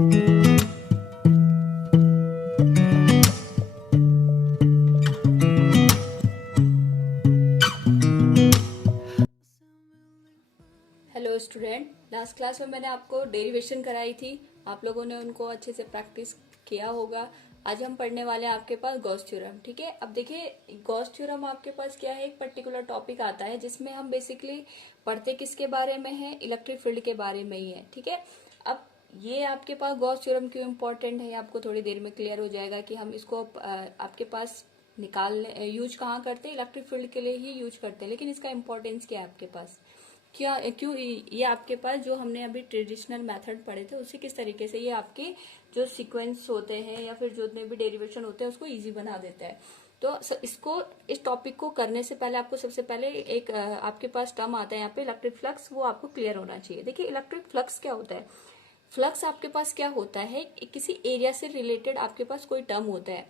Hello student, last class में मैंने आपको डेरिवेशन कराई थी। आप लोगों ने उनको अच्छे से प्रैक्टिस किया होगा। आज हम पढ़ने वाले हैं आपके पास गॉस थ्योरम। ठीक है, अब देखिए गॉस थ्योरम आपके पास क्या है, एक पर्टिकुलर टॉपिक आता है जिसमें हम बेसिकली पढ़ते किसके बारे में है, इलेक्ट्रिक फील्ड के बारे में ही है। ठीक है, अब ये आपके पास गॉस थ्योरम क्यों इम्पोर्टेंट है, आपको थोड़ी देर में क्लियर हो जाएगा कि हम इसको आपके पास निकालने यूज कहाँ करते हैं, इलेक्ट्रिक फील्ड के लिए ही यूज करते हैं। लेकिन इसका इम्पोर्टेंस क्या है आपके पास, क्या क्यों ये आपके पास जो हमने अभी ट्रेडिशनल मेथड पढ़े थे उसी किस तरीके से ये आपके जो सीक्वेंस होते हैं या फिर जितने भी डेरिवेशन होते हैं उसको इजी बना देता है। तो इसको इस टॉपिक को करने से पहले आपको सबसे पहले एक आपके पास टर्म आता है यहाँ पे इलेक्ट्रिक फ्लक्स, वो आपको क्लियर होना चाहिए। देखिए इलेक्ट्रिक फ्लक्स क्या होता है। फ्लक्स आपके पास क्या होता है, किसी एरिया से रिलेटेड आपके पास कोई टर्म होता है।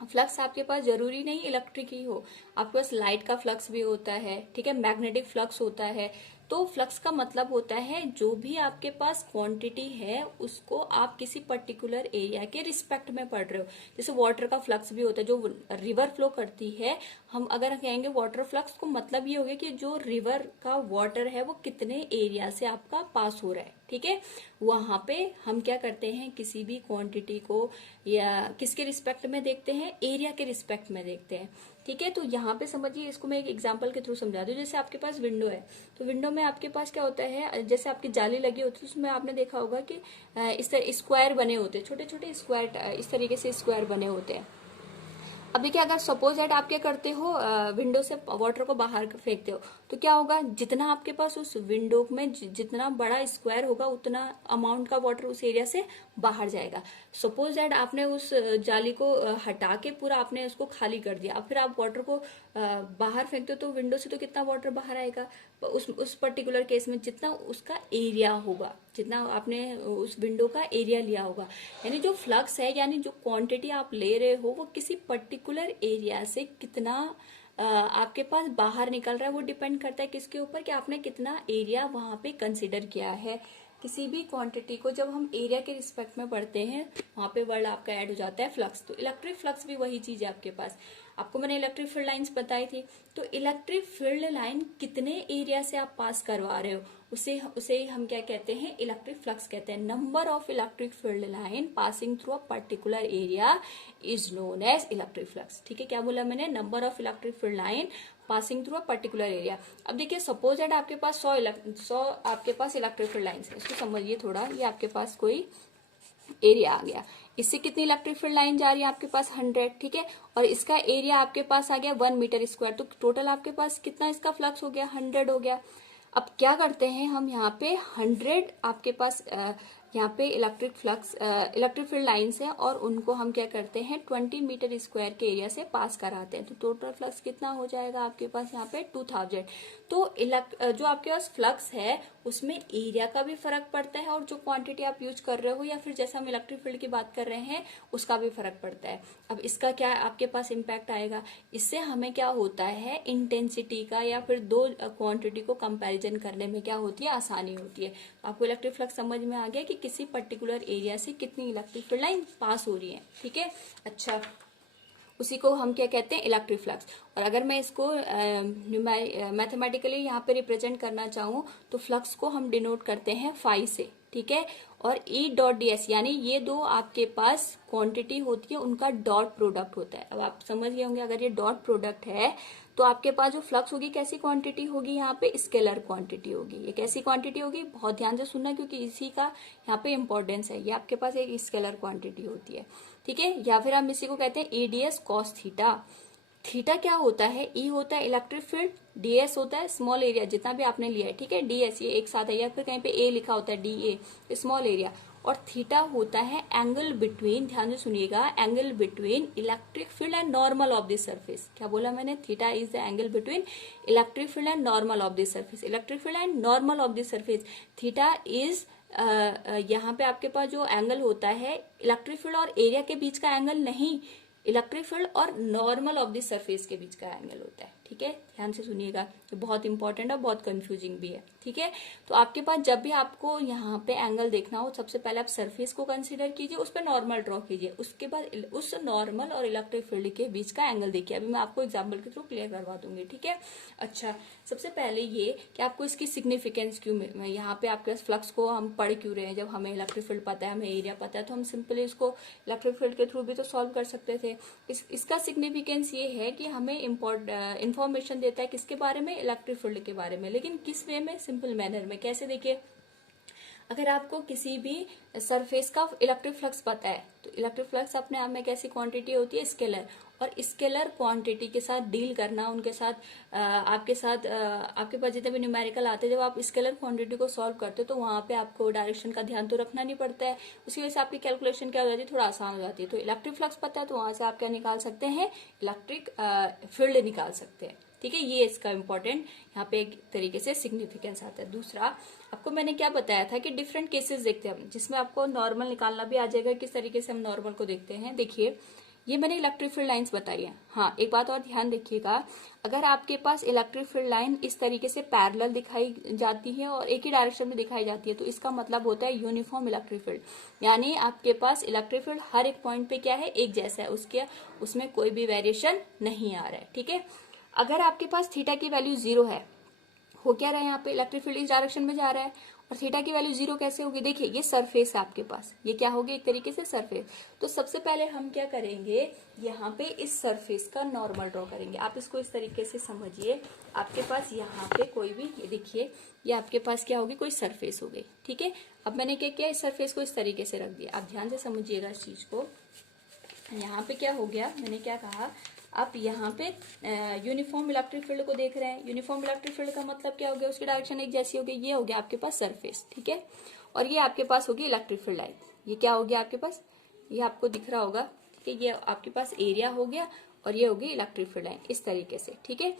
फ्लक्स आपके पास जरूरी नहीं इलेक्ट्रिक ही हो, आपके पास लाइट का फ्लक्स भी होता है। ठीक है, मैग्नेटिक फ्लक्स होता है। तो फ्लक्स का मतलब होता है जो भी आपके पास क्वांटिटी है उसको आप किसी पर्टिकुलर एरिया के रिस्पेक्ट में पढ़ रहे हो। जैसे वाटर का फ्लक्स भी होता है, जो रिवर फ्लो करती है, हम अगर कहेंगे वाटर फ्लक्स को मतलब ये हो गया कि जो रिवर का वाटर है वो कितने एरिया से आपका पास हो रहा है। ठीक है, वहां पे हम क्या करते हैं, किसी भी क्वांटिटी को या किसके रिस्पेक्ट में देखते हैं, एरिया के रिस्पेक्ट में देखते हैं। ठीक है, तो यहाँ पे समझिए, इसको मैं एक एग्जांपल के थ्रू समझा दूं। जैसे आपके पास विंडो है, तो विंडो में आपके पास क्या होता है, जैसे आपकी जाली लगी होती है उसमें आपने देखा होगा कि इस तरह स्क्वायर बने होते हैं, छोटे छोटे स्क्वायर, इस तरीके से स्क्वायर बने होते हैं। अब देखिए अगर सपोज दैट आप क्या करते हो, विंडो से वाटर को बाहर फेंकते हो, तो क्या होगा, जितना आपके पास उस विंडो में जितना बड़ा स्क्वायर होगा उतना अमाउंट का वाटर उस एरिया से बाहर जाएगा। सपोज दैट आपने उस जाली को हटा के पूरा आपने उसको खाली कर दिया, अब फिर आप वाटर को बाहर फेंकते हो तो विंडो से तो कितना वाटर बाहर आएगा। उस पर्टिकुलर केस में जितना उसका एरिया होगा, जितना आपने उस विंडो का एरिया लिया होगा, यानी जो फ्लक्स है, यानी जो क्वांटिटी आप ले रहे हो वो किसी पर्टिकुलर एरिया से कितना आपके पास बाहर निकल रहा है, वो डिपेंड करता है किसके ऊपर, कि आपने कितना एरिया वहां पे कंसिडर किया है। किसी भी क्वांटिटी को जब हम एरिया के रिस्पेक्ट में पढ़ते हैं वहां पे वर्ड आपका ऐड हो जाता है फ्लक्स। तो इलेक्ट्रिक फ्लक्स भी वही चीज है आपके पास। आपको मैंने इलेक्ट्रिक फील्ड लाइंस बताई थी, तो इलेक्ट्रिक फील्ड लाइन कितने एरिया से आप पास करवा रहे हो उसे हम क्या कहते हैं, इलेक्ट्रिक फ्लक्स कहते हैं। Number of electric field line passing through a particular area is known as electric flux. ठीक है, क्या बोला मैंने, number of electric field line passing through a particular area. अब देखिए सपोज दैट आपके पास 100 आपके पास इलेक्ट्रिक फील्ड लाइन्स है, इसको समझिए थोड़ा। ये आपके पास कोई एरिया आ गया, इससे कितनी इलेक्ट्रिक फील्ड लाइन जा रही है आपके पास 100। ठीक है, और इसका एरिया आपके पास आ गया 1 मीटर स्क्वायर, तो टोटल आपके पास कितना इसका फ्लक्स हो गया, 100 हो गया। अब क्या करते हैं हम यहाँ पे 100 आपके पास यहाँ पे इलेक्ट्रिक फील्ड लाइन्स है और उनको हम क्या करते हैं 20 मीटर स्क्वायर के एरिया से पास कराते हैं, तो टोटल फ्लक्स कितना हो जाएगा आपके पास यहाँ पे 2000। तो जो आपके पास फ्लक्स है उसमें एरिया का भी फर्क पड़ता है और जो क्वांटिटी आप यूज कर रहे हो या फिर जैसा हम इलेक्ट्रिक फील्ड की बात कर रहे हैं उसका भी फर्क पड़ता है। अब इसका क्या आपके पास इम्पैक्ट आएगा, इससे हमें क्या होता है, इंटेंसिटी का या फिर दो क्वांटिटी को कंपैरिजन करने में क्या होती है, आसानी होती है। आपको इलेक्ट्रिक फ्लक्स समझ में आ गया कि किसी पर्टिकुलर एरिया से कितनी इलेक्ट्रिक फील्ड लाइन पास हो रही है। ठीक है, अच्छा, उसी को हम क्या कहते हैं, इलेक्ट्रिक फ्लक्स। और अगर मैं इसको मैथमेटिकली यहाँ पे रिप्रेजेंट करना चाहूँ तो फ्लक्स को हम डिनोट करते हैं फाई से। ठीक है, और ई डॉट डी एस, यानी ये दो आपके पास क्वांटिटी होती है उनका डॉट प्रोडक्ट होता है। अब आप समझ गए होंगे, अगर ये डॉट प्रोडक्ट है तो आपके पास जो फ्लक्स होगी कैसी क्वांटिटी होगी, यहाँ पे स्केलर क्वांटिटी होगी। ये कैसी क्वांटिटी होगी, बहुत ध्यान से सुनना क्योंकि इसी का यहाँ पे इंपॉर्टेंस है। ये आपके पास एक स्केलर क्वांटिटी होती है। ठीक है, या फिर हम इसी को कहते हैं एडीएस कॉस थीटा। थीटा क्या होता है, ई होता है इलेक्ट्रिक फील्ड, डीएस होता है स्मॉल एरिया जितना भी आपने लिया है। ठीक है, डीएस ये एक साथ है, या फिर कहीं पे ए लिखा होता है, डी ए स्मॉल एरिया। और थीटा होता है एंगल बिटवीन, ध्यान से सुनिएगा, angle between electric field and normal of the surface. क्या बोला मैंने, theta is the angle between electric field and normal of the surface. Electric field and normal of the surface, theta is यहाँ पे आपके पास जो एंगल होता है electric field और एरिया के बीच का एंगल नहीं, इलेक्ट्रिक फील्ड और नॉर्मल ऑफ द सरफेस के बीच का एंगल होता है। ठीक है, ध्यान से सुनिएगा, ये बहुत इंपॉर्टेंट है, बहुत कंफ्यूजिंग भी है। ठीक है, तो आपके पास जब भी आपको यहाँ पे एंगल देखना हो, सबसे पहले आप सरफेस को कंसीडर कीजिए, उस पर नॉर्मल ड्रॉ कीजिए, उसके बाद उस नॉर्मल और इलेक्ट्रिक फील्ड के बीच का एंगल देखिए। अभी मैं आपको एग्जाम्पल के थ्रू क्लियर करवा दूंगी। ठीक है, अच्छा, सबसे पहले ये कि आपको इसकी सिग्निफिकेंस क्यों, यहाँ पे आपके फ्लक्स को हम पढ़ क्यों रहे हैं, जब हमें इलेक्ट्रिक फील्ड पता है, हमें एरिया पता है, तो हम सिंपली इसको इलेक्ट्रिक फील्ड के थ्रू भी तो सॉल्व कर सकते थे। इसका सिग्निफिकेंस ये है कि हमें इंफॉर्मेशन देता है किसके बारे में, इलेक्ट्रिक फील्ड के बारे में, लेकिन किस वे में, सिंपल मैनर में। कैसे, देखिए, अगर आपको किसी भी सरफेस का इलेक्ट्रिक फ्लक्स पता है, तो इलेक्ट्रिक फ्लक्स अपने आप में कैसी क्वांटिटी होती है, स्केलर, और स्केलर क्वांटिटी के साथ डील करना, उनके साथ आपके पास जितने भी न्यूमेरिकल आते हैं, जब आप स्केलर क्वांटिटी को सॉल्व करते हो तो वहां पे आपको डायरेक्शन का ध्यान तो रखना नहीं पड़ता है, उसकी वजह से आपकी कैलकुलेशन क्या हो जाती है, थोड़ा आसान हो जाती है। तो इलेक्ट्रिक फ्लक्स पता है तो वहां से आप क्या निकाल सकते हैं, इलेक्ट्रिक फील्ड निकाल सकते हैं। ठीक है, ये इसका इंपॉर्टेंट यहाँ पे एक तरीके से सिग्निफिकेंस आता है। दूसरा, आपको मैंने क्या बताया था कि डिफरेंट केसेस देखते हैं हम, जिसमें आपको नॉर्मल निकालना भी आ जाएगा, किस तरीके से हम नॉर्मल को देखते हैं। देखिए, ये मैंने इलेक्ट्रिक फील्ड लाइंस बताई है। हाँ, एक बात और ध्यान रखिएगा, अगर आपके पास इलेक्ट्रिक फील्ड लाइन इस तरीके से पैरेलल दिखाई जाती है और एक ही डायरेक्शन में दिखाई जाती है, तो इसका मतलब होता है यूनिफॉर्म इलेक्ट्रिक फील्ड, यानी आपके पास इलेक्ट्रिक फील्ड हर एक पॉइंट पे क्या है, एक जैसा है, उसमें कोई भी वेरिएशन नहीं आ रहा है। ठीक है, अगर आपके पास थीटा की वैल्यू 0 है, हो क्या रहा है, यहाँ पे इलेक्ट्रिक फील्ड इस डायरेक्शन में जा रहा है, और थीटा की वैल्यू 0 कैसे होगी, देखिए ये सरफेस है आपके पास, ये क्या होगी, एक तरीके से सरफेस। तो सबसे पहले हम क्या करेंगे, यहाँ पे इस सरफेस का नॉर्मल ड्रॉ करेंगे। आप इसको इस तरीके से समझिए, आपके पास यहाँ पे कोई भी, ये देखिए, ये आपके पास क्या होगी, कोई सरफेस हो गई। ठीक है, अब मैंने क्या किया, इस सरफेस को इस तरीके से रख दिया। आप ध्यान से समझिएगा इस चीज को। यहाँ पे क्या हो गया, मैंने क्या कहा, आप यहाँ पे यूनिफॉर्म इलेक्ट्रिक फील्ड को देख रहे हैं। यूनिफॉर्म इलेक्ट्रिक फील्ड का मतलब क्या हो गया, उसकी डायरेक्शन एक जैसी हो गई। ये हो गया आपके पास सरफेस, ठीक है, और ये आपके पास होगी इलेक्ट्रिक फील्ड लाइन। ये क्या हो गया आपके पास, ये आपको दिख रहा होगा, ठीक है, ये आपके पास एरिया हो गया, और ये होगी इलेक्ट्रिक फील्ड लाइन, इस तरीके से। ठीक है,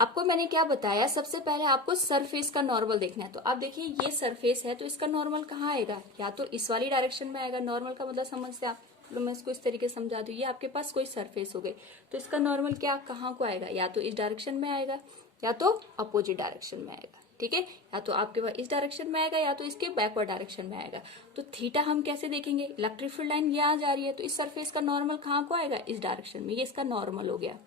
आपको मैंने क्या बताया, सबसे पहले आपको सरफेस का नॉर्मल देखना है। तो आप देखिए, ये सरफेस है, तो इसका नॉर्मल कहाँ आएगा, या तो इस वाली डायरेक्शन में आएगा। नॉर्मल का मतलब समझते हैं आप, तो मैं इसको इस तरीके से समझा दूं। ये आपके पास कोई सरफेस हो गई, तो इसका नॉर्मल क्या कहाँ को आएगा, या तो इस डायरेक्शन में आएगा, या तो अपोजिट डायरेक्शन में आएगा। ठीक है, या तो आपके पास इस डायरेक्शन में आएगा, या तो इसके बैकवर्ड डायरेक्शन में आएगा। तो थीटा हम कैसे देखेंगे, इलेक्ट्रिक फील्ड लाइन यहाँ जा रही है, तो इस सरफेस का नॉर्मल कहाँ को आएगा, इस डायरेक्शन में, ये इसका नॉर्मल हो गया।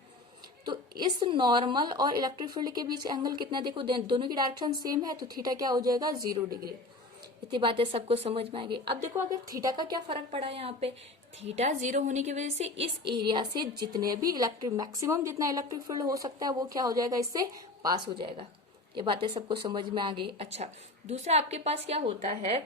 तो इस नॉर्मल और इलेक्ट्रिक फील्ड के बीच एंगल कितना, देखो दोनों की डायरेक्शन सेम है, तो थीटा क्या हो जाएगा, 0 डिग्री। इतनी बातें सबको समझ में आएगी। अब देखो, अगर थीटा का क्या फर्क पड़ा है, यहाँ पे थीटा 0 होने की वजह से इस एरिया से जितने भी मैक्सिमम जितना इलेक्ट्रिक फील्ड हो सकता है, वो क्या हो जाएगा, इससे पास हो जाएगा। ये बातें सबको समझ में आ गई। अच्छा, दूसरा आपके पास क्या होता है,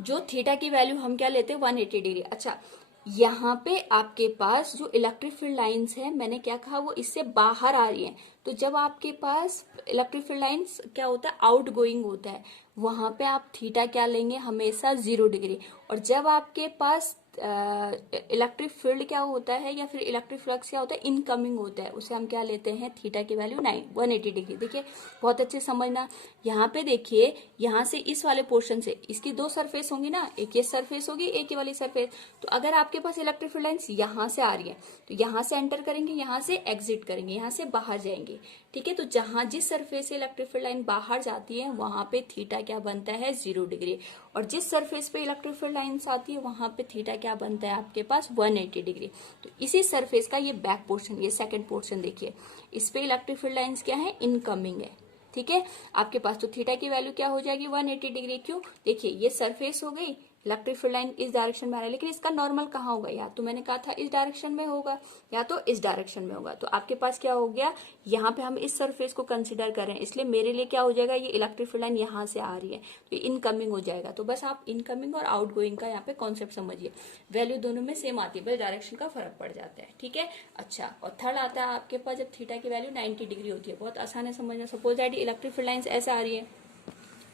जो थीटा की वैल्यू हम क्या लेते हैं, 180 डिग्री। अच्छा, यहाँ पे आपके पास जो इलेक्ट्रिक फील्ड लाइंस है, मैंने क्या कहा, वो इससे बाहर आ रही है। तो जब आपके पास इलेक्ट्रिक फील्ड लाइंस क्या होता है, आउट गोइंग होता है, वहां पे आप थीटा क्या लेंगे, हमेशा 0 डिग्री। और जब आपके पास इलेक्ट्रिक फील्ड क्या होता है, या फिर इलेक्ट्रिक फ्लक्स क्या होता है, इनकमिंग होता है, उसे हम क्या लेते हैं, थीटा की वैल्यू 180 डिग्री। देखिए, बहुत अच्छे समझना। यहाँ पे देखिए, यहाँ से इस वाले पोर्शन से इसकी 2 सरफेस होंगी ना, एक ये सरफेस होगी, एक ये वाली सरफेस। तो अगर आपके पास इलेक्ट्रिक फील्ड लाइन्स यहाँ से आ रही है, तो यहाँ से एंटर करेंगे, यहाँ से एग्जिट करेंगे, यहाँ से बाहर जाएंगे। ठीक है, तो जहां जिस सरफेस से इलेक्ट्रिक फील्ड लाइन बाहर जाती है, वहां पे थीटा क्या बनता है, 0 डिग्री। और जिस सरफेस पे इलेक्ट्रिक फील्ड लाइन्स आती है, वहां पे थीटा क्या बनता है आपके पास, 180 डिग्री। तो इसी सरफेस का ये बैक पोर्शन, ये सेकंड पोर्शन देखिए, इस पे इलेक्ट्रिक फील्ड लाइन्स क्या है, इनकमिंग है। ठीक है, आपके पास तो थीटा की वैल्यू क्या हो जाएगी, 180 डिग्री। क्यों, देखिए, ये सरफेस हो गई, इलेक्ट्रिक फील्ड लाइन इस डायरेक्शन में आ रहा है, लेकिन इसका नॉर्मल कहाँ होगा, या तो मैंने कहा था इस डायरेक्शन में होगा, या तो इस डायरेक्शन में होगा। तो आपके पास क्या हो गया, यहाँ पे हम इस सरफेस को कंसिडर कर रहे हैं, इसलिए मेरे लिए क्या हो जाएगा, ये इलेक्ट्रिक फील्ड लाइन यहाँ से आ रही है, तो ये इनकमिंग हो जाएगा। तो बस आप इनकमिंग और आउटगोइंग का यहाँ पे कॉन्सेप्ट समझिए, वैल्यू दोनों में सेम आती है, बस डायरेक्शन का फर्क पड़ जाता है। ठीक है, अच्छा, और थर्ड आता है आपके पास जब थीटा की वैल्यू 90 डिग्री होती है। बहुत आसान है समझना। Suppose that electric field lines ऐसे आ रही है,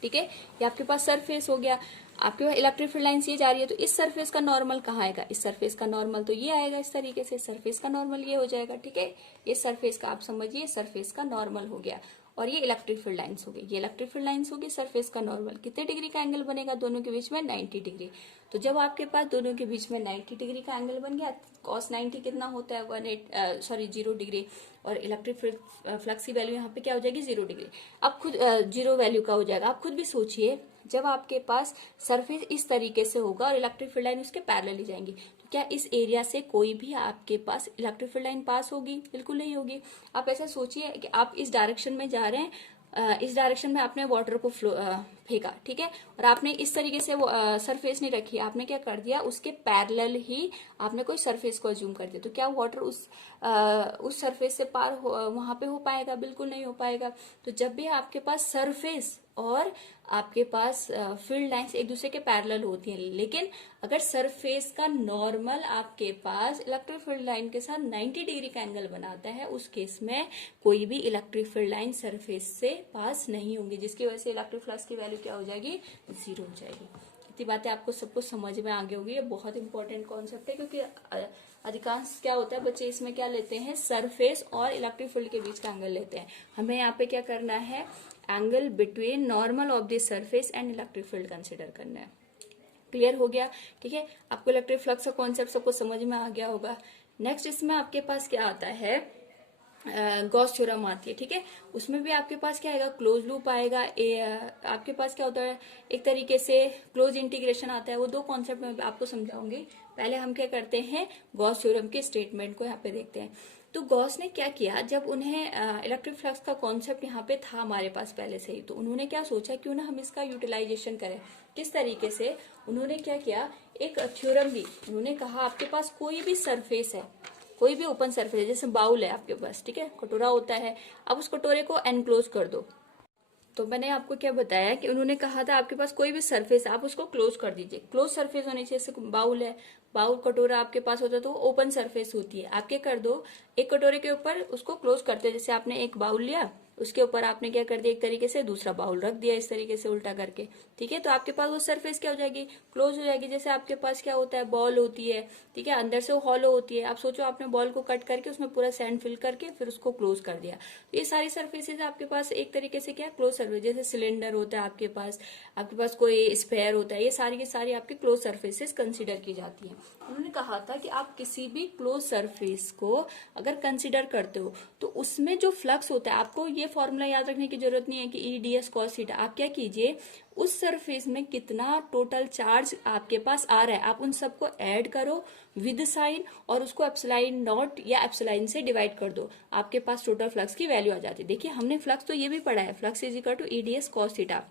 ठीक है, ये आपके पास सरफेस हो गया, आपके पास इलेक्ट्रिक फील्ड लाइन्स ये जा रही है, तो इस सरफेस का नॉर्मल कहाँ आएगा, इस सरफेस का नॉर्मल तो ये आएगा, इस तरीके से सरफेस का नॉर्मल ये हो जाएगा। ठीक है, ये सरफेस का आप समझिए, सरफेस का नॉर्मल हो गया। और ये इलेक्ट्रिक फील्ड लाइंस होगी, ये इलेक्ट्रिक फील्ड लाइंस होगी सरफेस का नॉर्मल। कितने डिग्री का एंगल बनेगा दोनों के बीच में? 90 डिग्री। तो जब आपके पास दोनों के बीच में 90 डिग्री का एंगल बन गया, cos 90 कितना होता है? 0 डिग्री, और इलेक्ट्रिक फ्लक्स की वैल्यू यहाँ पे क्या हो जाएगी? 0 डिग्री। अब खुद 0 वैल्यू का हो जाएगा। आप खुद भी सोचिए, जब आपके पास सरफेस इस तरीके से होगा और इलेक्ट्रिक फील्ड लाइन उसके पैरेलल ही जाएंगी, तो क्या इस एरिया से कोई भी आपके पास इलेक्ट्रिक फील्ड लाइन पास होगी? बिल्कुल नहीं होगी। आप ऐसा सोचिए कि आप इस डायरेक्शन में जा रहे हैं, इस डायरेक्शन में आपने वाटर को फेंका, ठीक है, और आपने इस तरीके से वो सरफेस नहीं रखी, आपने क्या कर दिया? उसके पैरेलल ही आपने कोई सरफेस को अज्यूम कर दिया। तो क्या वाटर उस सरफेस से पार वहां पे हो पाएगा? बिल्कुल नहीं हो पाएगा। तो जब भी आपके पास सरफेस और आपके पास फील्ड लाइंस एक दूसरे के पैरेलल होती हैं, लेकिन अगर सरफेस का नॉर्मल आपके पास इलेक्ट्रिक फील्ड लाइन के साथ 90 डिग्री का एंगल बनाता है, उस केस में कोई भी इलेक्ट्रिक फील्ड लाइन सरफेस से पास नहीं होंगी, जिसकी वजह से इलेक्ट्रिक फ्लक्स की वैल्यू क्या हो जाएगी? 0 हो जाएगी। इतनी बातें आपको सबको समझ में आ गई होगी। ये बहुत इंपॉर्टेंट कॉन्सेप्ट है, क्योंकि अधिकांश क्या होता है, बच्चे इसमें क्या लेते हैं? सरफेस और इलेक्ट्रिक फील्ड के बीच का एंगल लेते हैं। हमें यहाँ पे क्या करना है? Angle between normal of the surface and electric field consider करना है। क्लियर हो गया? ठीक है, आपको इलेक्ट्रिक फ्लक्स का कॉन्सेप्ट सबको समझ में आ गया होगा। नेक्स्ट इसमें आपके पास क्या आता है? गॉस थ्योरम आती है, ठीक है। उसमें भी आपके पास क्या आएगा? क्लोज लूप आएगा। आपके पास क्या होता है? एक तरीके से क्लोज इंटीग्रेशन आता है। वो दो कॉन्सेप्ट में आपको समझाऊंगी। पहले हम क्या करते हैं? गॉस थ्योरम के स्टेटमेंट को यहाँ पे देखते हैं। तो गॉस ने क्या किया, जब उन्हें इलेक्ट्रिक फ्लक्स का कॉन्सेप्ट यहाँ पे था हमारे पास पहले से ही, तो उन्होंने क्या सोचा, क्यों ना हम इसका यूटिलाइजेशन करें। किस तरीके से? उन्होंने क्या किया, एक थ्योरम दी। उन्होंने कहा आपके पास कोई भी सरफेस है, कोई भी ओपन सरफेस, जैसे बाउल है आपके पास, ठीक है, कटोरा होता है, अब उस कटोरे को एनक्लोज कर दो। तो मैंने आपको क्या बताया कि उन्होंने कहा था आपके पास कोई भी सरफेस, आप उसको क्लोज कर दीजिए। क्लोज सरफेस होनी चाहिए। जैसे बाउल है, बाउल कटोरा आपके पास होता है तो ओपन सरफेस होती है। आप क्या कर दो, एक कटोरे के ऊपर उसको क्लोज करते हो। जैसे आपने एक बाउल लिया, उसके ऊपर आपने क्या कर दिया, एक तरीके से दूसरा बाउल रख दिया, इस तरीके से उल्टा करके, ठीक है। तो आपके पास वो सरफेस क्या हो जाएगी? क्लोज हो जाएगी। जैसे आपके पास क्या होता है, बॉल होती है, ठीक है, अंदर से वो हॉलो होती है। आप सोचो आपने बॉल को कट करके उसमें पूरा सैंड फिल करके फिर उसको क्लोज कर दिया, तो ये सारी सरफेसेज आपके पास एक तरीके से क्या क्लोज सरफेस। जैसे सिलेंडर होता है आपके पास कोई स्पेयर होता है, ये सारी की सारी आपकी क्लोज सरफेसेस कंसिडर की जाती है। उन्होंने कहा था कि आप किसी भी क्लोज सरफेस को अगर कंसिडर करते हो तो उसमें जो फ्लक्स होता है, आपको ये फॉर्मूला याद रखने की जरूरत नहीं है कि ई डी एस कॉस थीटा। आप क्या कीजिए, उस सरफेस में कितना टोटल चार्ज आपके पास आ रहा है, आप उन सबको ऐड करो विद साइन और उसको एप्सिलॉन नॉट या एप्सिलॉन से डिवाइड कर दो, आपके पास टोटल फ्लक्स की वैल्यू आ जाती है। देखिए हमने फ्लक्स तो ये भी पढ़ा है, flux is equal to E D S cos theta.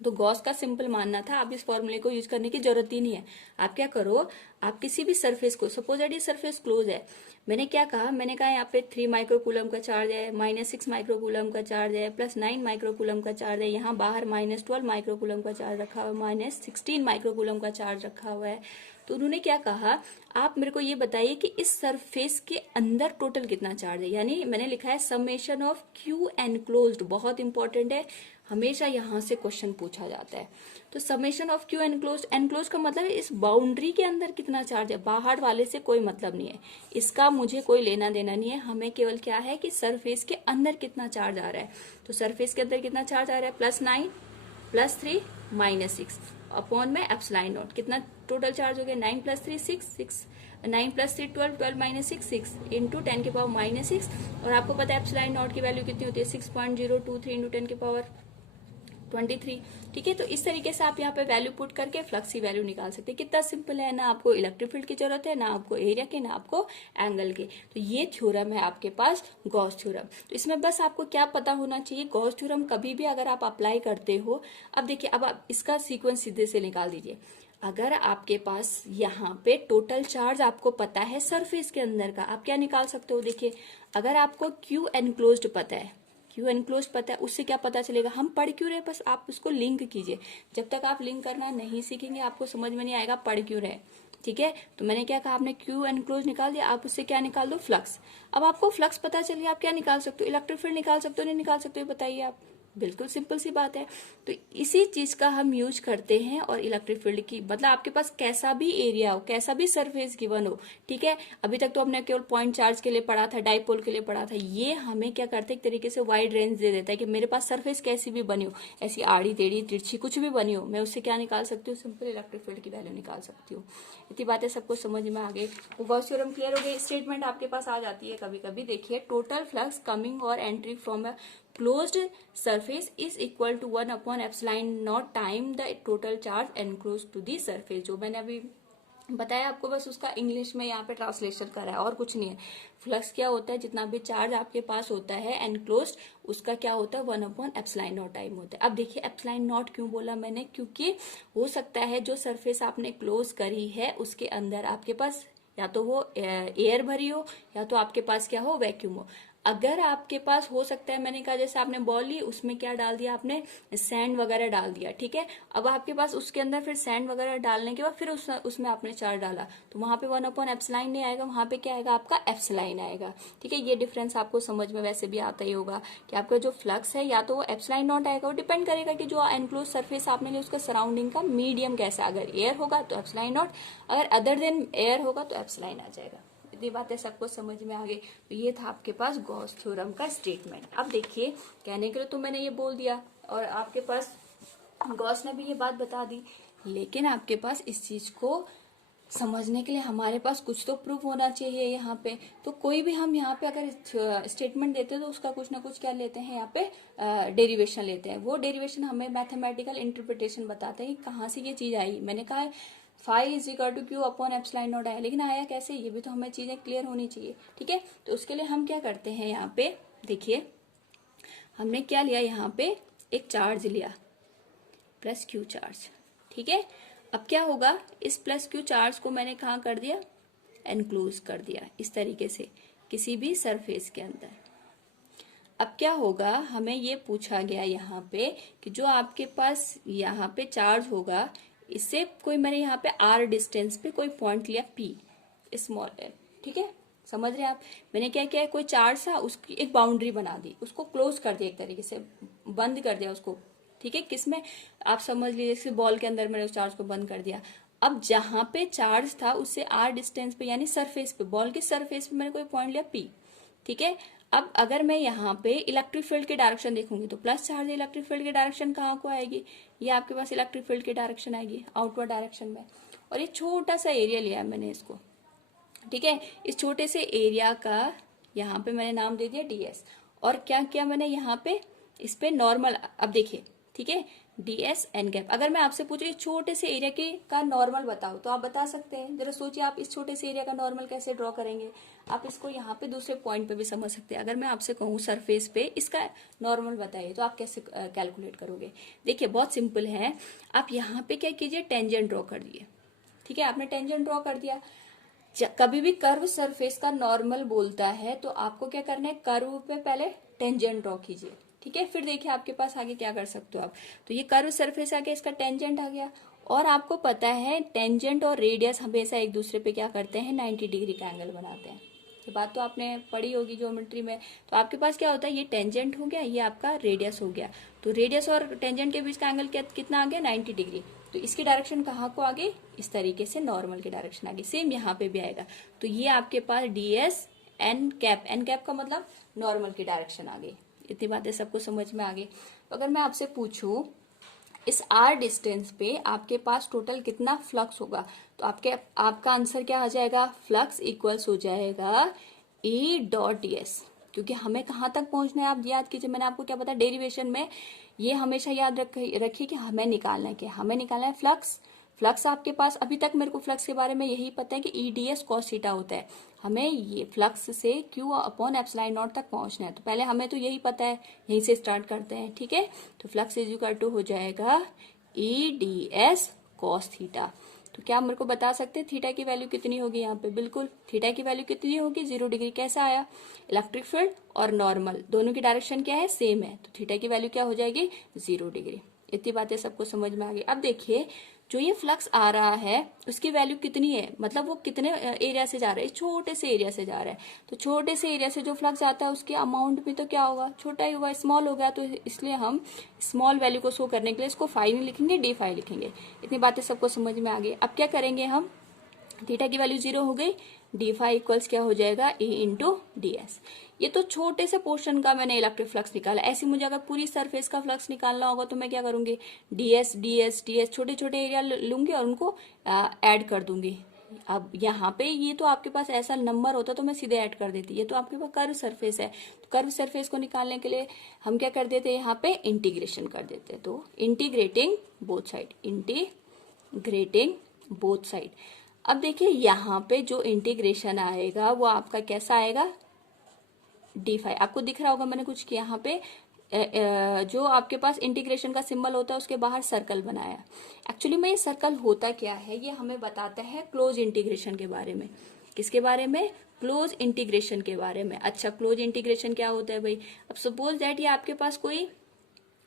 तो गॉस का सिंपल मानना था, आप इस फॉर्मूले को यूज करने की जरूरत ही नहीं है। आप क्या करो, आप किसी भी सरफेस को, सपोज दैट ये सरफेस क्लोज है, मैंने क्या कहा, मैंने कहा यहाँ पे 3 माइक्रोकूलम का चार्ज है, -6 माइक्रोकूलम का चार्ज है, +9 माइक्रोकूलम का चार्ज है, यहाँ बाहर -12 माइक्रोकूलम का चार्ज रखा हुआ है, -16 माइक्रोकूलम का चार्ज रखा हुआ है। तो उन्होंने क्या कहा, आप मेरे को ये बताइए कि इस सरफेस के अंदर टोटल कितना चार्ज है। यानी मैंने लिखा है समेशन ऑफ क्यू एनक्लोज्ड, बहुत इंपॉर्टेंट है, हमेशा यहां से क्वेश्चन पूछा जाता है। तो summation of Q enclosed, enclose का मतलब है इस बाउंड्री के अंदर कितना चार्ज है, बाहर वाले से कोई मतलब नहीं है, इसका मुझे कोई लेना देना नहीं है। हमें केवल क्या है कि सरफेस के अंदर कितना चार्ज आ रहा है। तो सरफेस के अंदर कितना चार्ज आ रहा है, +9 +3 -6 अपॉन में एप्सिलॉन नॉट, कितना टोटल चार्ज हो गया, 9 + 3 6, 9 + 3 12, 12 - 6 6 इंटू 10 की पावर -6, और आपको पता है एप्सिलॉन नॉट की वैल्यू कितनी होती है, 6.023 इंटू 10 की पावर 23, ठीक है। तो इस तरीके से आप यहाँ पे वैल्यू पुट करके फ्लक्स की वैल्यू निकाल सकते हैं। कितना सिंपल है, ना आपको इलेक्ट्रिक फील्ड की जरूरत है, ना आपको एरिया की, ना आपको एंगल की। तो ये थ्योरम है आपके पास गॉस थ्योरम। तो इसमें बस आपको क्या पता होना चाहिए, गॉस थ्योरम कभी भी अगर आप अप्लाई करते हो, अब देखिए, अब आप इसका सीक्वेंस सीधे से निकाल दीजिए। अगर आपके पास यहाँ पे टोटल चार्ज आपको पता है सरफेस के अंदर का, आप क्या निकाल सकते हो, देखिए अगर आपको क्यू एनक्लोज्ड पता है, क्यू एनक्लोज पता है, उससे क्या पता चलेगा, हम पढ़ क्यों रहे, बस आप उसको लिंक कीजिए। जब तक आप लिंक करना नहीं सीखेंगे आपको समझ में नहीं आएगा पढ़ क्यों रहे, ठीक है। तो मैंने क्या कहा, आपने क्यू एनक्लोज निकाल दिया, आप उससे क्या निकाल दो, फ्लक्स। अब आपको फ्लक्स पता चल गया, आप क्या निकाल सकते हो, इलेक्ट्रिक फील्ड निकाल सकते हो, नहीं निकाल सकते हो, बताइए आप। बिल्कुल सिंपल सी बात है। तो इसी चीज का हम यूज करते हैं और इलेक्ट्रिक फील्ड की, मतलब आपके पास कैसा भी एरिया हो, कैसा भी सरफेस गिवन हो, ठीक है। अभी तक तो हमने केवल पॉइंट चार्ज के लिए पढ़ा था, डाइपोल के लिए पढ़ा था। ये हमें क्या करते हैं, एक तरीके से वाइड रेंज दे देता है कि मेरे पास सरफेस कैसी भी बनी हो, ऐसी आड़ी टेढ़ी तिरछी कुछ भी बनी हो, मैं उससे क्या निकाल सकती हूँ, सिंपल इलेक्ट्रिक फील्ड की वैल्यू निकाल सकती हूँ। इतनी बातें सबको समझ में आ गई। गॉस थ्योरम क्लियर हो गई। स्टेटमेंट आपके पास आ जाती है कभी कभी, देखिए, टोटल फ्लक्स कमिंग और entry from a closed surface is equal to 1 upon epsilon naught time the total charge enclosed to the surface। जो मैंने अभी बताया आपको, बस उसका इंग्लिश में यहाँ पे ट्रांसलेशन करा है और कुछ नहीं है। फ्लक्स क्या होता है, जितना भी चार्ज आपके पास होता है एनक्लोज्ड, उसका क्या होता है 1 अपॉन एप्सिलॉन नॉट टाइम होता है। अब देखिए एप्सिलॉन नॉट क्यों बोला मैंने, क्योंकि हो सकता है जो सरफेस आपने क्लोज करी है उसके अंदर आपके पास या तो वो एयर भरी हो या तो आपके पास क्या हो, वैक्यूम हो। अगर आपके पास हो सकता है, मैंने कहा जैसे आपने बॉल ली, उसमें क्या डाल दिया आपने, सैंड वगैरह डाल दिया, ठीक है। अब आपके पास उसके अंदर फिर सैंड वगैरह डालने के बाद फिर उसमें आपने चार्ज डाला, तो वहां पे 1 अपॉन एप्सिलॉन नहीं आएगा, वहां पे क्या आएगा आपका एप्सिलॉन आएगा, ठीक है। ये डिफरेंस आपको समझ में वैसे भी आता ही होगा कि आपका जो फ्लक्स है या तो वो एप्सिलॉन नॉट आएगा, वो डिपेंड करेगा कि जो एनक्लोज सरफेस आपने ली उसका सराउंडिंग का मीडियम कैसा, अगर एयर होगा तो एप्सिलॉन नॉट, अगर अदर देन एयर होगा तो एप्सिलॉन आ जाएगा। ये बातें सबको समझ में आ गई। तो ये था आपके पास गॉस थ्योरम का स्टेटमेंट। अब देखिए, कहने के लिए तो मैंने ये बोल दिया और आपके पास गॉस ने भी ये बात बता दी, लेकिन आपके पास इस चीज को समझने के लिए हमारे पास कुछ तो प्रूफ होना चाहिए यहाँ पे। तो कोई भी हम यहाँ पे अगर स्टेटमेंट देते हैं तो उसका कुछ ना कुछ क्या लेते हैं, यहाँ पे डेरिवेशन लेते हैं। वो डेरिवेशन हमें मैथमेटिकल इंटरप्रिटेशन बताते हैं कि कहाँ से ये चीज आई। मैंने कहा phi is equal to Q upon epsilon naught आया, लेकिन आया कैसे, ये भी तो हमें चीजें क्लियर होनी चाहिए, ठीक है। तो उसके लिए हम क्या करते हैं, यहाँ पे देखिए हमने क्या लिया, यहाँ पे एक चार्ज लिया प्लस क्यू चार्ज, ठीक है। अब क्या होगा, इस प्लस क्यू चार्ज को मैंने कहाँ कर दिया, एनक्लोज कर दिया इस तरीके से किसी भी सरफेस के अंदर। अब क्या होगा, हमें ये पूछा गया यहाँ पे कि जो आपके पास यहाँ पे चार्ज होगा, इससे कोई मैंने यहाँ पे आर डिस्टेंस पे कोई पॉइंट लिया पी स्मॉल, ठीक है, समझ रहे हैं आप। मैंने क्या किया, कोई चार्ज था उसकी एक बाउंड्री बना दी, उसको क्लोज कर दिया, एक तरीके से बंद कर दिया उसको, ठीक है। किसमें, आप समझ लीजिए जैसे बॉल के अंदर मैंने उस चार्ज को बंद कर दिया। अब जहां पे चार्ज था उससे आर डिस्टेंस पे, यानी सरफेस पे, बॉल के सरफेस पे मैंने कोई पॉइंट लिया पी, ठीक है। अब अगर मैं यहाँ पे इलेक्ट्रिक फील्ड की डायरेक्शन देखूंगी तो प्लस चार्ज, इलेक्ट्रिक फील्ड की डायरेक्शन कहाँ को आएगी, ये आपके पास इलेक्ट्रिक फील्ड की डायरेक्शन आएगी आउटवर्ड डायरेक्शन में। और ये छोटा सा एरिया लिया है मैंने इसको, ठीक है। इस छोटे से एरिया का यहाँ पे मैंने नाम दे दिया डीएस। और क्या किया मैंने यहाँ पे, इस पे नॉर्मल, अब देखिए, ठीक है, डीएस एन गैप। अगर मैं आपसे पूछूं इस छोटे से एरिया के का नॉर्मल बताओ, तो आप बता सकते हैं। जरा सोचिए आप इस छोटे से एरिया का नॉर्मल कैसे ड्रॉ करेंगे। आप इसको यहाँ पे दूसरे पॉइंट पे भी समझ सकते हैं। अगर मैं आपसे कहूँ सरफेस पे इसका नॉर्मल बताइए, तो आप कैसे कैलकुलेट करोगे। देखिए बहुत सिंपल है, आप यहाँ पे क्या कीजिए, टेंजेंट ड्रॉ कर दिए, ठीक है। आपने टेंजेंट ड्रॉ कर दिया। कभी भी कर्व सरफेस का नॉर्मल बोलता है तो आपको क्या करना है, कर्व पे पहले टेंजेंट ड्रॉ कीजिए, ठीक है। फिर देखिए आपके पास आगे क्या कर सकते हो आप। तो ये कर्व सरफेस आ गया, इसका टेंजेंट आ गया। और आपको पता है टेंजेंट और रेडियस हमेशा एक दूसरे पे क्या करते हैं, 90 डिग्री का एंगल बनाते हैं। ये बात तो आपने पढ़ी होगी ज्योमेट्री में। तो आपके पास क्या होता है, ये टेंजेंट हो गया, ये आपका रेडियस हो गया। तो रेडियस और टेंजेंट के बीच का एंगल कितना आ गया, 90 डिग्री। तो इसकी डायरेक्शन कहाँ को आगे, इस तरीके से नॉर्मल की डायरेक्शन आगे। सेम यहाँ पे भी आएगा। तो ये आपके पास DS N cap, N cap का मतलब नॉर्मल की डायरेक्शन आ गई। इतनी बातें सबको समझ में आ गई। तो अगर मैं आपसे पूछूं इस आर डिस्टेंस पे आपके पास टोटल कितना फ्लक्स होगा, तो आपका आंसर क्या आ जाएगा, फ्लक्स इक्वल्स हो जाएगा ई डॉट डीएस। क्योंकि हमें कहाँ तक पहुंचना है, आप याद कीजिए, मैंने आपको क्या बताया डेरिवेशन में, ये हमेशा याद रखिए कि हमें निकालना है, क्या हमें निकालना है, फ्लक्स। फ्लक्स आपके पास अभी तक मेरे को फ्लक्स के बारे में यही पता है कि ई डी एस कॉस थीटा होता है। हमें ये फ्लक्स से क्यू अपॉन एप्सिलॉन नॉट तक पहुंचना है। तो पहले हमें तो यही पता है, यहीं से स्टार्ट करते हैं, ठीक है। तो फ्लक्स इज इक्वल टू हो जाएगा ई डी एस कॉस थीटा। तो क्या आप मेरे को बता सकते हैं थीटा की वैल्यू कितनी होगी यहाँ पे, बिल्कुल थीटा की वैल्यू कितनी होगी, 0 डिग्री। कैसा आया, इलेक्ट्रिक फील्ड और नॉर्मल दोनों की डायरेक्शन क्या है, सेम है। तो थीटा की वैल्यू क्या हो जाएगी, 0 डिग्री। इतनी बातें सबको समझ में आ गई। अब देखिए जो ये फ्लक्स आ रहा है उसकी वैल्यू कितनी है, मतलब वो कितने एरिया से जा रहा है, छोटे से एरिया से जा रहा है। तो छोटे से एरिया से जो फ्लक्स आता है उसके अमाउंट भी तो क्या होगा, छोटा ही होगा, स्मॉल हो गया। तो इसलिए हम स्मॉल वैल्यू को शो करने के लिए इसको फाई नहीं लिखेंगे, डी फाई लिखेंगे। इतनी बातें सबको समझ में आ गई। अब क्या करेंगे हम, थीटा की वैल्यू 0 हो गई, डी फाई इक्वल्स क्या हो जाएगा, ए इंटू डी एस। ये तो छोटे से पोर्शन का मैंने इलेक्ट्रिक फ्लक्स निकाला। ऐसे मुझे अगर पूरी सरफेस का फ्लक्स निकालना होगा तो मैं क्या करूंगी, डीएस डीएस डीएस छोटे छोटे एरिया लूंगी और उनको ऐड कर दूंगी। अब यहाँ पे ये तो आपके पास ऐसा नंबर होता तो मैं सीधे ऐड कर देती, ये तो आपके पास कर्व सरफेस है। तो कर्व सरफेस को निकालने के लिए हम क्या कर देते, यहाँ पे इंटीग्रेशन कर देते। तो integrating both side, integrating both side. अब देखिए यहाँ पे जो इंटीग्रेशन आएगा वो आपका कैसा आएगा, डी फाई। आपको दिख रहा होगा मैंने कुछ किया यहाँ पे, जो आपके पास इंटीग्रेशन का सिंबल होता है उसके बाहर सर्कल बनाया। एक्चुअली में ये सर्कल होता क्या है, ये हमें बताता है क्लोज इंटीग्रेशन के बारे में। किसके बारे में, क्लोज इंटीग्रेशन के बारे में। अच्छा, क्लोज इंटीग्रेशन क्या होता है भाई, अब सपोज दैट ये आपके पास कोई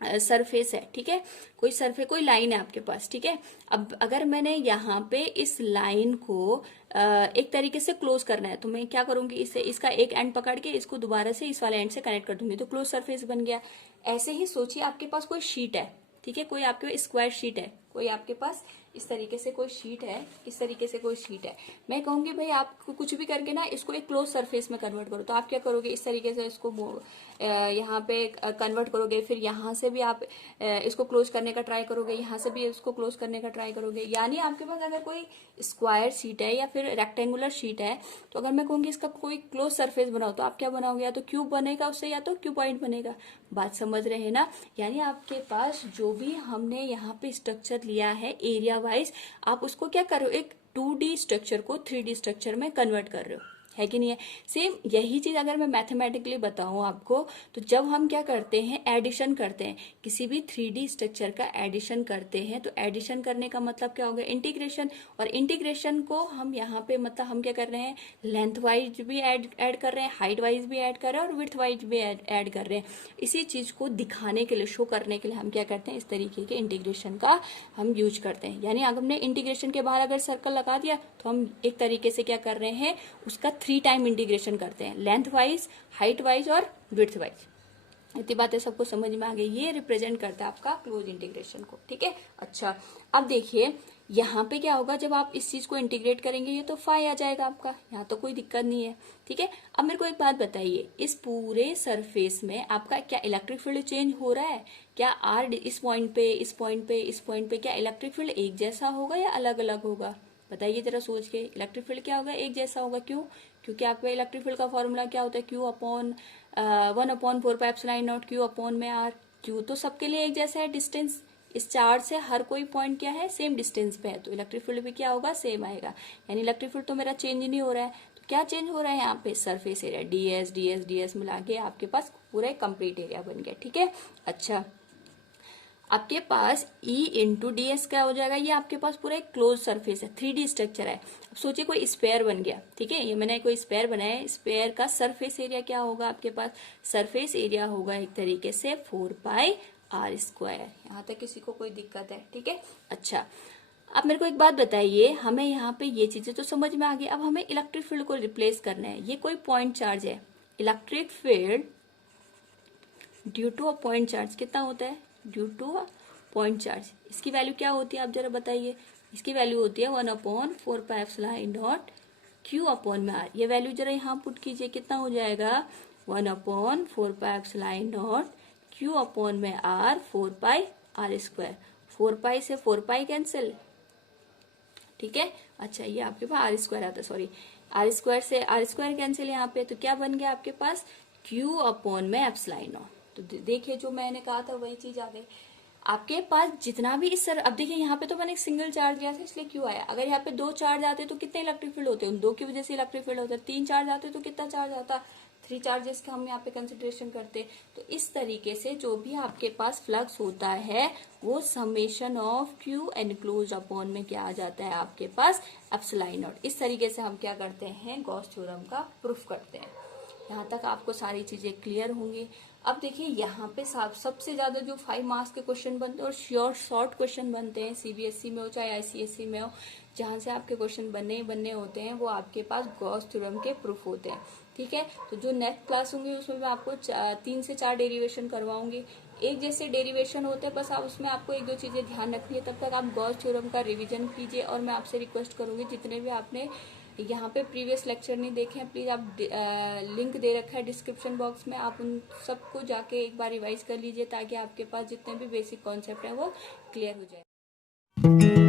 सरफेस है, ठीक है, कोई सरफेस, कोई लाइन है आपके पास, ठीक है। अब अगर मैंने यहाँ पे इस लाइन को एक तरीके से क्लोज करना है तो मैं क्या करूंगी, इसे, इसका एक एंड पकड़ के इसको दोबारा से इस वाले एंड से कनेक्ट कर दूंगी, तो क्लोज सरफेस बन गया। ऐसे ही सोचिए आपके पास कोई शीट है, ठीक है, कोई आपके पास स्क्वायर शीट है, कोई आपके पास इस तरीके से कोई शीट है, इस तरीके से कोई शीट है। मैं कहूंगी भाई आप कुछ भी करके ना इसको एक क्लोज सरफेस में कन्वर्ट करो। तो आप क्या करोगे, इस तरीके से इसको यहाँ पे कन्वर्ट करोगे, फिर यहाँ से भी आप इसको क्लोज करने का ट्राई करोगे, यहाँ से भी इसको क्लोज करने का ट्राई करोगे। यानी आपके पास अगर कोई स्क्वायर शीट है या फिर रेक्टेंगुलर शीट है, तो अगर मैं कहूंगी इसका कोई क्लोज सरफेस बनाओ तो आप क्या बनाओगे, या तो क्यूब बनेगा उससे या तो क्यूबॉइड बनेगा। बात समझ रहे हैं ना। यानी आपके पास जो भी हमने यहाँ पे स्ट्रक्चर लिया है एरिया वाइज, आप उसको क्या कर रहे हो, एक 2D स्ट्रक्चर को 3D स्ट्रक्चर में कन्वर्ट कर रहे हो, है कि नहीं है। सेम यही चीज अगर मैं मैथमेटिकली बताऊं आपको, तो जब हम क्या करते हैं, एडिशन करते हैं, किसी भी 3D स्ट्रक्चर का एडिशन करते हैं, तो एडिशन करने का मतलब क्या होगा, इंटीग्रेशन। और इंटीग्रेशन को हम यहाँ पे मतलब हम क्या कर रहे हैं, लेंथ वाइज भी ऐड कर रहे हैं, हाइट वाइज भी ऐड कर रहे हैं और विड्थ वाइज भी ऐड कर रहे हैं। इसी चीज को दिखाने के लिए, शो करने के लिए हम क्या करते हैं, इस तरीके के इंटीग्रेशन का हम यूज करते हैं। यानी अगर हमने इंटीग्रेशन के बाहर अगर सर्कल लगा दिया तो हम एक तरीके से क्या कर रहे हैं, उसका 3 टाइम इंटीग्रेशन करते हैं, लेंथ वाइज, हाइट वाइज और विड्थ वाइज। इतनी बातें सबको समझ में आ गई। ये रिप्रेजेंट करता है आपका क्लोज इंटीग्रेशन को, ठीक है। अच्छा, अब देखिए यहाँ पे क्या होगा, जब आप इस चीज को इंटीग्रेट करेंगे ये तो फाई आ जाएगा आपका, यहाँ तो कोई दिक्कत नहीं है, ठीक है। अब मेरे को एक बात बताइए, इस पूरे सरफेस में आपका क्या इलेक्ट्रिक फील्ड चेंज हो रहा है क्या, आर इस पॉइंट पे, इस पॉइंट पे, इस पॉइंट पे क्या इलेक्ट्रिक फील्ड एक जैसा होगा या अलग अलग होगा, बताइए जरा सोच के। इलेक्ट्रिक फील्ड क्या होगा, एक जैसा होगा। क्यों, क्योंकि आपका इलेक्ट्रिक फील्ड का फॉर्मूला क्या होता है, क्यू अपॉन 1/4πε0 क्यू अपॉन में आर। क्यू तो सबके लिए एक जैसा है, डिस्टेंस इस चार्ज से हर कोई पॉइंट क्या है, सेम डिस्टेंस पे है, तो इलेक्ट्रिक फील्ड भी क्या होगा, सेम आएगा। यानी इलेक्ट्रिक फील्ड तो मेरा चेंज नहीं हो रहा है। तो क्या चेंज हो रहा है यहाँ पे, surface area, DS DS DS मिला के आपके पास पूरा एक कंप्लीट एरिया बन गया, ठीक है। अच्छा, आपके पास E इंटू डी एस क्या हो जाएगा, ये आपके पास पूरा एक क्लोज सरफेस है, 3D स्ट्रक्चर है। अब सोचिए कोई स्पेयर बन गया, ठीक है, ये मैंने कोई स्पेयर बनाया है, स्पेयर का सरफेस एरिया क्या होगा आपके पास, सरफेस एरिया होगा एक तरीके से 4πr²। यहाँ तक किसी को कोई दिक्कत है, ठीक है। अच्छा, अब मेरे को एक बात बताइए, हमें यहाँ पे ये चीजें तो समझ में आ गई, अब हमें इलेक्ट्रिक फील्ड को रिप्लेस करना है। ये कोई पॉइंट चार्ज है, electric field due to a point charge कितना होता है, due to a point charge, इसकी वैल्यू क्या होती है आप जरा बताइए। इसकी वैल्यू होती है 1/4πε0 क्यू अपॉन में आर। ये वैल्यू जरा यहाँ पुट कीजिए, कितना हो जाएगा, 1/4πε0 क्यू अपॉन में आर 4πr²। 4π से 4π कैंसिल, ठीक है। अच्छा, ये आपके पास r² आता है, सॉरी, r² से r² कैंसिल यहाँ पे, तो क्या बन गया आपके पास, Q अपॉन में ε0। तो देखिए जो मैंने कहा था वही चीज आ गई आपके पास। जितना भी इस अब देखिए यहाँ पे तो मैंने एक सिंगल चार्ज लिया था इसलिए क्यू आया। अगर यहाँ पे 2 चार्ज आते तो कितने इलेक्ट्रिक फील्ड होते हैं, उन 2 की वजह से इलेक्ट्रिक फील्ड होता है। 3 चार्ज आते तो कितना चार्ज आता, 3 चार्जेस का हम यहाँ पे कंसिडरेशन करते। तो इस तरीके से जो भी आपके पास फ्लक्स होता है वो summation of Q enclose upon में क्या आ जाता है आपके पास, ε0। इस तरीके से हम क्या करते हैं, गॉस थ्योरम का प्रूफ करते हैं। यहाँ तक आपको सारी चीजें क्लियर होंगी। अब देखिए यहाँ पे सबसे ज्यादा जो 5 मार्क्स के क्वेश्चन बनते हैं और शॉर्ट क्वेश्चन बनते हैं, सीबीएसई में हो चाहे आईसीएसई में हो, जहां से आपके क्वेश्चन बनने ही बनने होते हैं, वो आपके पास गॉस थ्योरम के प्रूफ होते हैं। ठीक है, तो जो नेक्स्ट क्लास होंगी उसमें मैं आपको 3 से 4 डेरिवेशन करवाऊंगी। एक जैसे डेरिवेशन होते हैं, बस आप उसमें आपको एक दो चीजें ध्यान रखनी है। तब तक आप गॉस थ्योरम का रिवीजन कीजिए, और मैं आपसे रिक्वेस्ट करूंगी जितने भी आपने यहाँ पे प्रीवियस लेक्चर नहीं देखे हैं, प्लीज आप लिंक दे रखा है डिस्क्रिप्शन बॉक्स में, आप उन सबको जाके एक बार रिवाइज कर लीजिए, ताकि आपके पास जितने भी बेसिक कॉन्सेप्ट हैं वो क्लियर हो जाए।